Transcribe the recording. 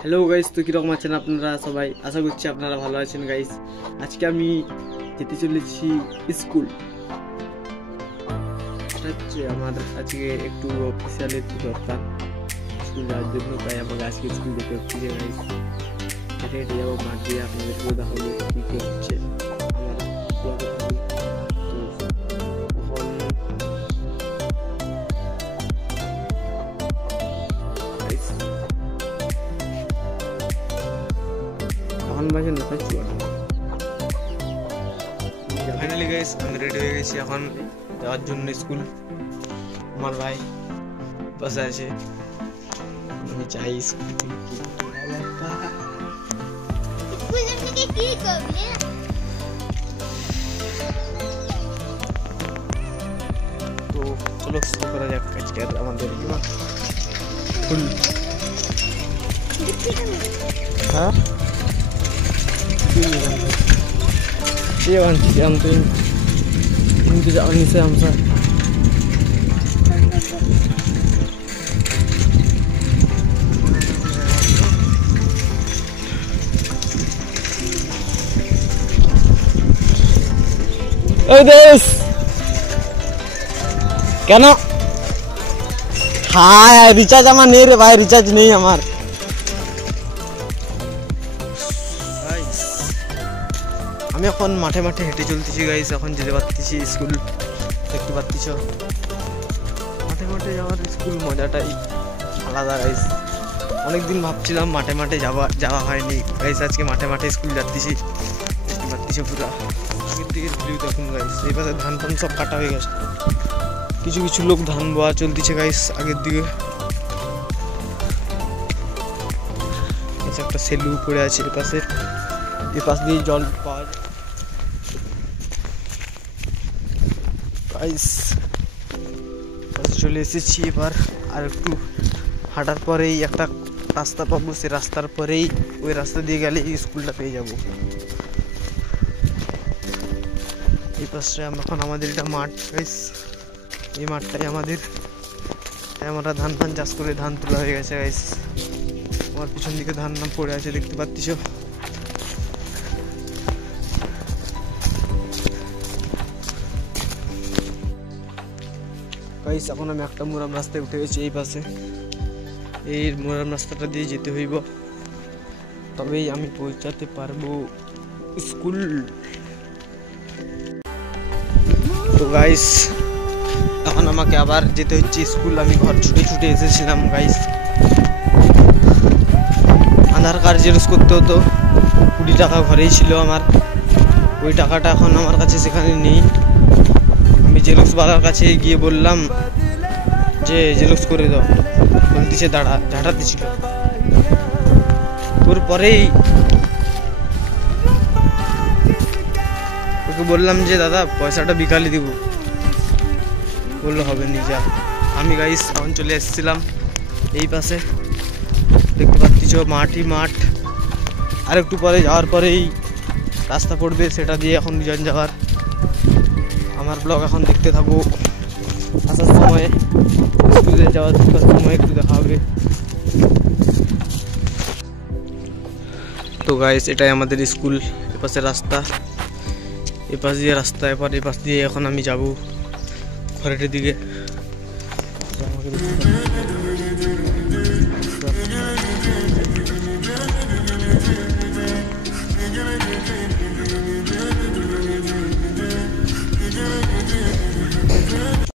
Hello guys, তো কিরকম আছেন আপনারা সবাই? আশা করছি আপনারা ভালো আছেন গাইস। আজকে আমি যেতে চলেছি স্কুল। হচ্ছে আমার আজকে একটু অফিসিয়াল একটু দরকার স্কুল যাওয়ার জন্য, তাই আমাকে আজকে স্কুল যেতে হচ্ছে গাইস। হেঁটে হেঁটে যাবো মাঠ দিয়ে, আপনাদের সুবিধা হবে কী কী হচ্ছে। ফাইনালি গাইস আমি রেডি হয়ে গেছি এখন যাওয়ার জন্য স্কুল। আমার ভাই বসে আছে, আমি চাই স্কুল থেকে তো চলো শুরু করা যাক আজকে আমাদের ফুল। হ্যাঁ ये wanti हम तो इनके जाने से हम सा ओए देश क्या ना हाँ रिचार्ज हमारा नहीं रे भाई, रिचार्ज नहीं हमारा। আমি এখন মাঠে মাঠে হেঁটে চলতেছি গাইস, এখন যেতে পারতেছি স্কুল। দেখতে পাচ্ছিস মাঠে মাঠে যাওয়ার স্কুল মজাটাই আলাদা গাইস। অনেকদিন ভাবছিলাম মাঠে মাঠে যাওয়া হয়নি গাইস, আজকে মাঠে মাঠে স্কুল যাচ্ছি। দেখতে পাচ্ছিস পুরা আগের দিকে ভিউ দেখুন গাইস। এই পাশে ধান ফান সব কাটা হয়ে গেছে, কিছু কিছু লোক ধান বোয়া চলতেছে গাইস আগের দিকে। একটা সেলু পড়ে আছে এ পাশ দিয়ে জল পাওয়া যায় গাইস। চলে এসেছি এবার, আর একটু হাঁটার পরেই একটা রাস্তা পাবো, সে রাস্তার পরেই ওই রাস্তা দিয়ে গেলে স্কুলটা পেয়ে যাব। এই পাশে এখন আমাদের এটা মাঠ গাইস, এই মাঠটাই আমাদের। আমরা ধান ফান চাষ করে ধান তোলা হয়ে গেছে গাইস। আমার পিছন দিকে ধান নাম পড়ে আছে দেখতে পাচ্ছিস। গাইস এখন আমি একটা মোরাম রাস্তায় উঠে গেছি এই পাশে। এই মোরাম রাস্তাটা দিয়ে যেতে হইব, তবেই আমি পৌঁছাতে পারবো স্কুল। তো গাইস এখন আমাকে আবার যেতে হচ্ছে স্কুল। আমি ঘর ছুটে ছুটে এসেছিলাম গাইস। আধার কার্ড জেরক্স করতে হতো, 20 টাকা ঘরেই ছিল আমার। ওই টাকাটা এখন আমার কাছে সেখানে নেই। আমি জেরক্সওয়ালার কাছে গিয়ে বললাম যে জেরক্স করে দাও, বলতেছে ঝাঁটাতে ছিল। তোর পরেই ওকে বললাম যে দাদা পয়সাটা বিকালে দিব, বললো হবে নি যা। আমি গাইস এখন চলে এসেছিলাম এই পাশে, দেখতে পাচ্ছিস মাঠই মাঠ। আর একটু পরে যাওয়ার পরেই রাস্তা পড়বে, সেটা দিয়ে এখন দুজন যাওয়ার। আমার ব্লগ এখন দেখতে থাকবো। আসার সময় স্কুলে যাওয়ার সময় একটু দেখা হবে। তো গাইস এটাই আমাদের স্কুল, এপাশে রাস্তা, এপাশ দিয়ে রাস্তা, এবার এপাশ দিয়ে এখন আমি যাব ঘরের দিকে। আমাকে